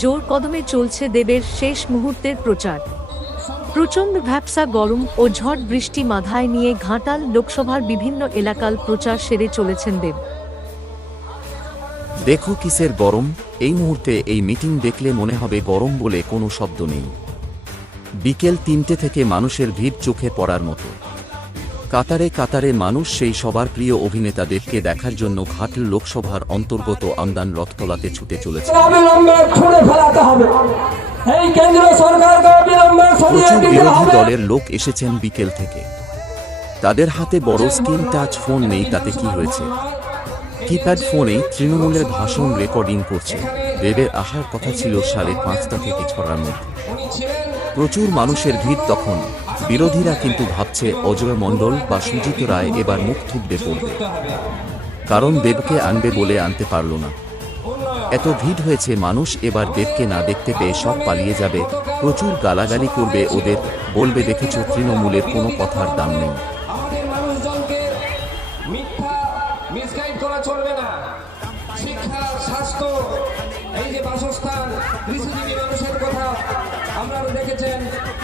জোর কদমে চলছে দেবের শেষ মুহূর্তের প্রচার। প্রচণ্ড ভ্যাপসা গরম ও ঝড় বৃষ্টি মাথায় নিয়ে ঘাটাল লোকসভার বিভিন্ন এলাকার প্রচার সেরে চলেছেন দেব। দেখো কিসের গরম, এই মুহূর্তে এই মিটিং দেখলে মনে হবে গরম বলে কোনো শব্দ নেই। বিকেল ৩টে থেকে মানুষের ভিড় চোখে পড়ার মতো। কাতারে কাতারে মানুষ সেই সবার প্রিয় অভিনেতা দেবকে দেখার জন্য ঘাটাল লোকসভার অন্তর্গত আমদান রথতলাতে ছুটে চলেছে। প্রচুর বিরোধী দলের লোক এসেছেন বিকেল থেকে। তাদের হাতে বড় স্ক্রিন টাচ ফোন নেই, তাতে কি হয়েছে? কিপ্যাড ফোনে তৃণমূলের ভাষণ রেকর্ডিং করছে। দেবের আসার কথা ছিল 5:30 থেকে 6টার মধ্যে। প্রচুর মানুষের ভিড় তখন। বিরোধীরা কিন্তু ভাবছে অজয় মণ্ডল বা সুজিত রায় এবার মুখ থুবড়ে পড়বে, কারণ দেবকে আনবে বলে আনতে পারল না। এত ভিড় হয়েছে, মানুষ এবার দেবকে না দেখতে পেয়ে সব পালিয়ে যাবে। প্রচুর গালাগালি করবে ওদের, বলবে দেখেছ তৃণমূলের কোনো কথার দাম নেই। চলবে না। শিক্ষা, স্বাস্থ্য, এই যে বাসস্থান, কৃষিজীবী মানুষের কথা আপনারা দেখেছেন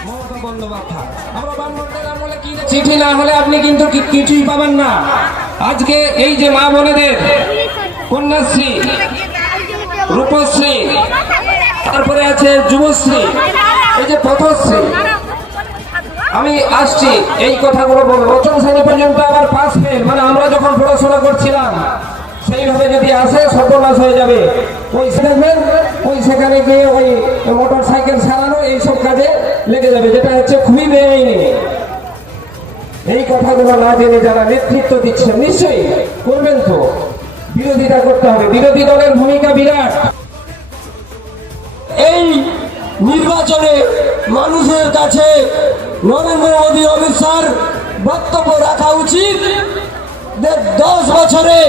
মমতা বন্দ্যোপাধ্যায়। আমরা ব্রাহ্মণদের আমলে কি চিঠি না হলে আপনি কিন্তু কিছুই পাবেন না। আজকে এই যে মা বোনেদের কন্যাশ্রী, রূপশ্রী, তারপরে আছে যুবশ্রী, এই যে পথশ্রী, আমি আসছি এই কথাগুলো বলবো। প্রথম শ্রেণী পর্যন্ত আবার পাস ফেল, মানে আমরা যখন পড়াশোনা করছিলাম সেইভাবে যদি আসে সর্বনাশ হয়ে যাবে। ওই দেখবেন ওই সেখানে গিয়ে ওই মোটর সাইকেল সারানো এইসব কাজে লেগে যাবে, যেটা হচ্ছে খুবই বেআইনি। এই কথাগুলো না জেনে যারা নেতৃত্ব দিচ্ছেন নিশ্চয়ই করবেন, তো বিরোধিতা করতে হবে। বিরোধী দলের ভূমিকা বিরাট। এই নির্বাচনে মানুষের কাছে নরেন্দ্র মোদী, অমিত শাহর বক্তব্য রাখা উচিত। 10 বছরে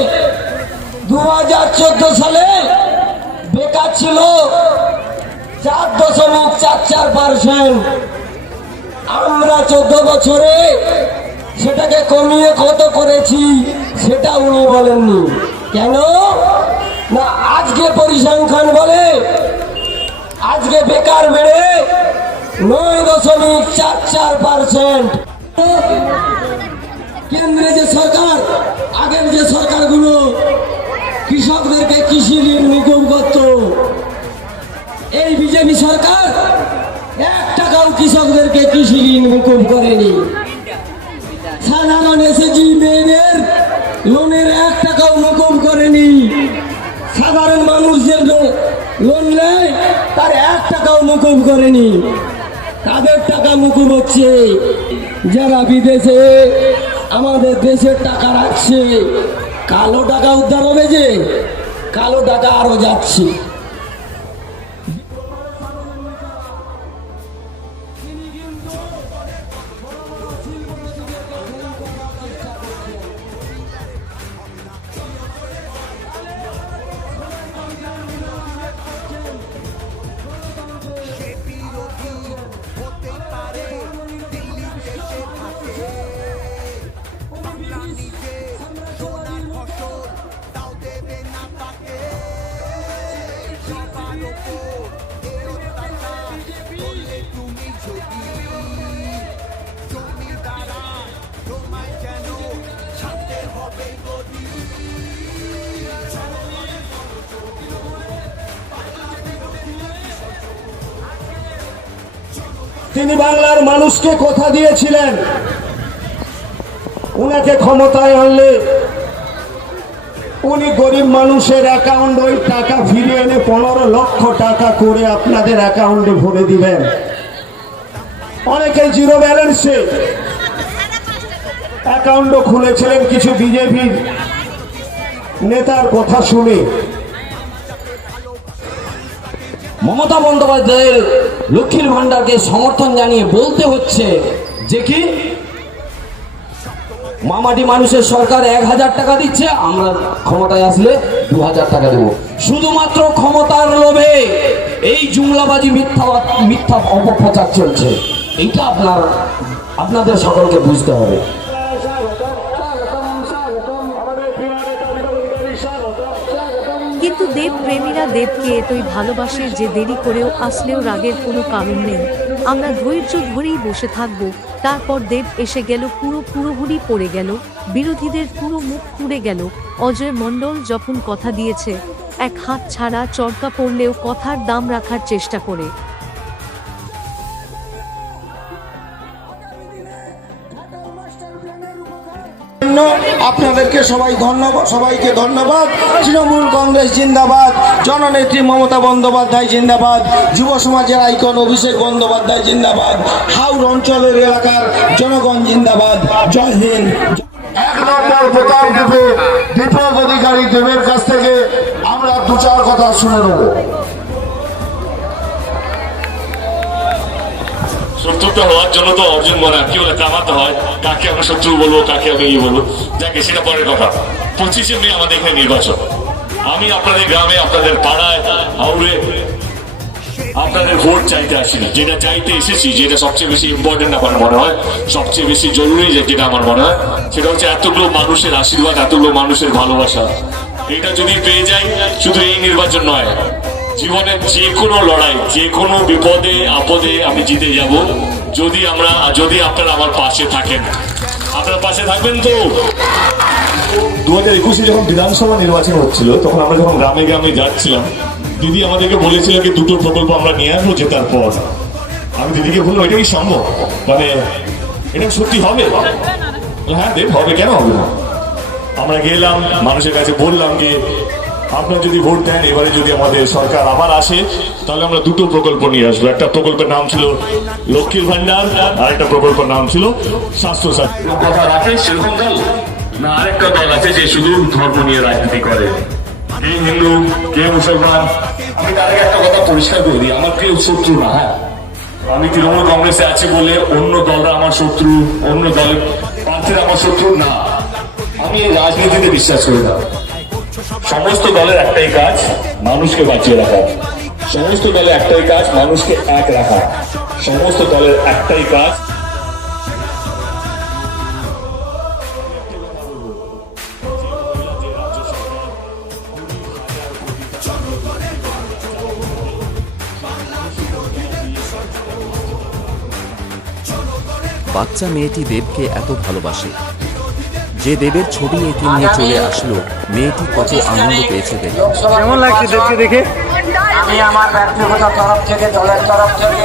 2014 সালে বেকার ছিল 4.44%। আমরা 14 বছরে সেটাকে কমিয়ে কত করেছি সেটা উনি বলেননি। কেন না, আজকে পরিসংখ্যান বলে আজকে বেকার বেড়ে 9.44%। কেন্দ্রে যে সরকার, আগের যে সরকারগুলো কৃষকদেরকে কৃষি ঋণ মুকুব করত, এই বিজেপি সরকার 1 টাকাও কৃষকদেরকে কৃষি ঋণ মুকুব করেনি। সাধারণ এসএসজি মেয়েদের লোনের 1 টাকাও মুকুব করেনি। সাধারণ মানুষ যে লোন নেয় তার 1 টাকাও মুকুব করেনি। তাদের টাকা মুকুব হচ্ছে যারা বিদেশে আমাদের দেশের টাকা রাখছে। কালো টাকা উদ্ধার হবে, যে কালো টাকা আরো যাচ্ছে। তিনি বাংলার মানুষকে কথা দিয়েছিলেন, উনাকে ক্ষমতায় আনলে উনি গরিব মানুষের অ্যাকাউন্ট ওই টাকা ফিরিয়ে এনে 15 লক্ষ টাকা করে আপনাদের অ্যাকাউন্টে ভরে দিবেন। অনেকে জিরো ব্যালেন্সে অ্যাকাউন্টও খুলেছিলেন কিছু বিজেপি নেতার কথা শুনে। মমতা বন্দ্যোপাধ্যায়ের লক্ষ্মীর ভান্ডারকে সমর্থন জানিয়ে বলতে হচ্ছে যে কি মামাটি মানুষের সরকার 1000 টাকা দিচ্ছে, আমরা ক্ষমতায় আসলে 2000 টাকা দেব। শুধুমাত্র ক্ষমতার লোভে এই জুমলাবাজি, মিথ্যা অপপ্রচার চলছে। এইটা আপনাদের সকলকে বুঝতে হবে। কিন্তু দেব প্রেমীরা দেবকে এতই ভালোবাসে যে দেরি করেও আসলেও রাগের কোনো কারণ নেই, আমরা ধৈর্য ধরেই বসে থাকব। তারপর দেব এসে গেল, পুরোপুরি পড়ে গেল, বিরোধীদের পুরো মুখ পুড়ে গেল। অজয় মণ্ডল যখন কথা দিয়েছে, এক হাত ছাড়া চরকা পড়লেও কথার দাম রাখার চেষ্টা করে। আপনাদেরকে সবাইকে ধন্যবাদ। তৃণমূল কংগ্রেস জিন্দাবাদ, জননেত্রী মমতা বন্দ্যোপাধ্যায় জিন্দাবাদ, যুব সমাজের আইকন অভিষেক বন্দ্যোপাধ্যায় জিন্দাবাদ, হাওড় অঞ্চলের এলাকার জনগণ জিন্দাবাদ। জয় হিন্দ। 1 নম্বর বোতাম টিপে দীপক অধিকারী দেবের কাছ থেকে আমরা 2-4 কথা শুনে নেব। শত্রুতা হওয়ার জন্য তো অর্জুন মনে কি বলে কামাতে হয়, কাকে আমরা শত্রু বলবো কাকে আমি বলবো, যাকে সেটা পরের কথা। 25শে মে আমাদের এখানে নির্বাচন। আমি আপনাদের গ্রামে, আপনাদের পাড়ায়, হাওড়ে আপনাদের ভোট চাইতে আসিনি। যেটা চাইতে এসেছি, যেটা সবচেয়ে বেশি ইম্পর্টেন্ট আমার মনে হয়, সবচেয়ে বেশি জরুরি যেটা আমার মনে হয়, সেটা হচ্ছে এতগুলো মানুষের আশীর্বাদ, এতগুলো মানুষের ভালোবাসা। এটা যদি পেয়ে যাই, শুধু এই নির্বাচন নয়, জীবনের যে কোনো লড়াই, যে কোনো বিপদে আপদে আমি জিতে যাব, যদি আপনারা আমার পাশে থাকেন। আপনারা পাশে থাকবেন তো? 2021-এ যখন বিধানসভা নির্বাচন হচ্ছিল, তখন আমরা যখন গ্রামে গ্রামে যাচ্ছিলাম, দিদি আমাদেরকে বলেছিল কি 2টো প্রকল্প আমরা নিয়ে আসবো জেতার পর। আমি দিদিকে বললাম, এটা কি সম্ভব, মানে এটা সত্যি হবে? হ্যাঁ দেব, হবে, কেন হবে না। আমরা গেলাম, মানুষের কাছে বললাম যে আপনারা যদি ভোট দেন, এবারে যদি আমাদের সরকার আবার আসে, তাহলে আমরা 2টো প্রকল্প নিয়ে আসবো। একটা প্রকল্পের নাম ছিল লক্ষ্মীর ভান্ডার, আর একটা প্রকল্পের নাম ছিল স্বাস্থ্য সাথী। কথা রাখে সেরকম দল না, আরেকটা দল আছে যে শুধু ধর্ম নিয়ে রাজনীতি করে, কে হিন্দু কে মুসলমান। আমি তার আগে একটা কথা পরিষ্কার করে দিই, আমার কেউ শত্রু না। হ্যাঁ, আমি তৃণমূল কংগ্রেসে আছি বলে অন্য দলরা আমার শত্রু, অন্য দলের প্রার্থীরা আমার শত্রু না। আমি এই রাজনীতিতে বিশ্বাস করি না। সমস্ত দলের একটাই কাজ, মানুষকে বাঁচিয়ে রাখা। সমস্ত দলের একটাই কাজ, মানুষকে এক রাখা। সমস্ত দলের একটাই কাজ। বাচ্চা মেয়েটি দেবকে এত ভালোবাসে যে দেবের ছবি এঁকে নিয়ে চলে আসলো। মেয়েটি কত আনন্দ পেয়েছে দেখে। কেমন লাগছে দেবকে দেখে? আমি আমার ব্যক্তিগত তরফ থেকে, দলের তরফ থেকে